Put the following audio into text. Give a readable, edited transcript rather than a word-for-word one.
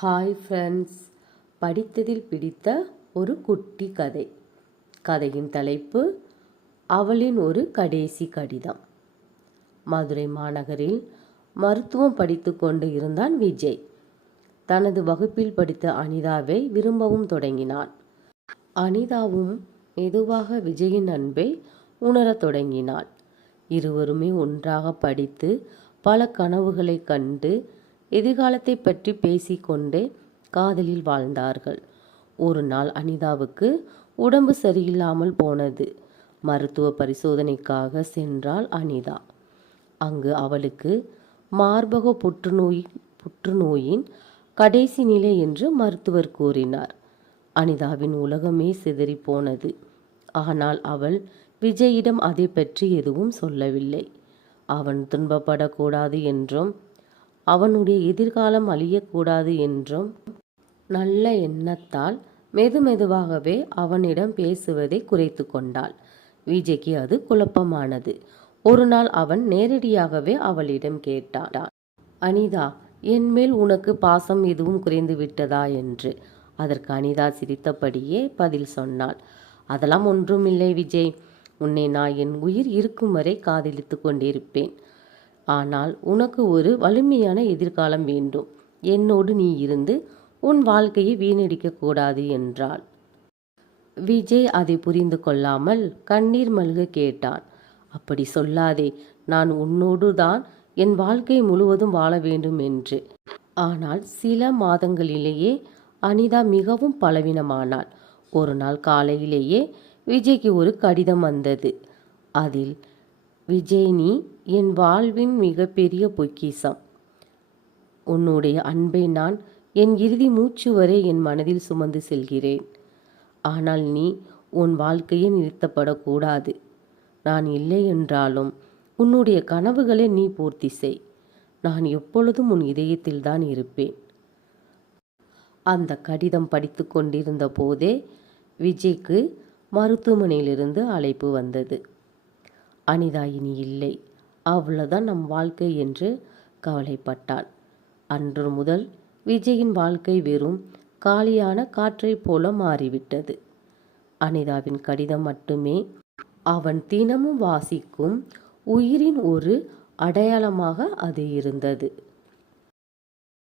Hi friends, படித்ததில் பிடித்த ஒரு குட்டி கதை. கதையின் தலைப்பு அவளின் ஒரு கடைசி கடிதம். மதுரை மாநகரில் மருத்துவம் படித்து கொண்டு இருந்தான் விஜய். தனது வகுப்பில் படித்த அனிதாவை விரும்பவும் தொடங்கினான். அனிதாவும் மெதுவாக விஜயின் அன்பை உணரத் தொடங்கினாள். இருவருமே ஒன்றாக படித்து பல கனவுகளை கண்டு எதிர்காலத்தை பற்றி பேசிக்கொண்டே காதலில் வாழ்ந்தார்கள். ஒரு நாள் அனிதாவுக்கு உடம்பு சரியில்லாமல் போனது. மருத்துவ பரிசோதனைக்காக சென்றாள் அனிதா. அங்கு அவளுக்கு மார்பக புற்றுநோயின் கடைசி நிலை என்று மருத்துவர் கூறினார். அனிதாவின் உலகமே சிதறி போனது. ஆனால் அவள் விஜயிடம் அதை பற்றி எதுவும் சொல்லவில்லை. அவன் துன்பப்படக்கூடாது என்றும் அவனுடைய எதிர்காலம் அழியக்கூடாது என்றும் நல்ல எண்ணத்தால் மெதுவாகவே அவனிடம் பேசுவதை குறைத்து கொண்டாள். விஜய்க்கு அது குழப்பமானது. ஒரு நாள் அவன் நேரடியாகவே அவளிடம் கேட்டான், அனிதா, என் மேல் உனக்கு பாசம் எதுவும் குறைந்து விட்டதா என்று. அதற்கு அனிதா சிரித்தபடியே பதில் சொன்னாள், அதெல்லாம் ஒன்றுமில்லை விஜய். உன்னை நான் என் உயிர் இருக்கும் வரை காதலித்து கொண்டிருப்பேன். ஆனால் உனக்கு ஒரு வலிமையான எதிர்காலம் வேண்டும். என்னோடு நீ இருந்து உன் வாழ்க்கையை வீணடிக்க கூடாது என்றாள். விஜய் அதை புரிந்து கொள்ளாமல் கண்ணீர் மல்க கேட்டான், அப்படி சொல்லாதே. நான் உன்னோடு தான் என் வாழ்க்கை முழுவதும் வாழ வேண்டும் என்று. ஆனால் சில மாதங்களிலேயே அனிதா மிகவும் பலவீனமானாள். ஒரு நாள் காலையிலேயே விஜய்க்கு ஒரு கடிதம் வந்தது. அதில், விஜய், நீ என் வாழ்வின் மிகப்பெரிய பொக்கிஷம். உன்னுடைய அன்பை நான் என் இறுதி மூச்சு வரை என் மனதில் சுமந்து செல்கிறேன். ஆனால் நீ உன் வாழ்க்கையை நிறுத்தப்படக்கூடாது. நான் இல்லை என்றாலும் உன்னுடைய கனவுகளை நீ பூர்த்தி செய். நான் எப்பொழுதும் உன் இதயத்தில் தான் இருப்பேன். அந்த கடிதம் படித்து கொண்டிருந்த போதே விஜய்க்கு மருத்துவமனையிலிருந்து அழைப்பு வந்தது. அனிதா இனி இல்லை, அவ்வளவுதான் நம் வாழ்க்கை என்று கவலைப்பட்டான். அன்று முதல் விஜயின் வாழ்க்கை வெறும் காலியான காற்றை போல மாறிவிட்டது. அனிதாவின் கடிதம் மட்டுமே அவன் தினமும் வாசிக்கும் உயிரின் ஒரு அடையாளமாக அது இருந்தது.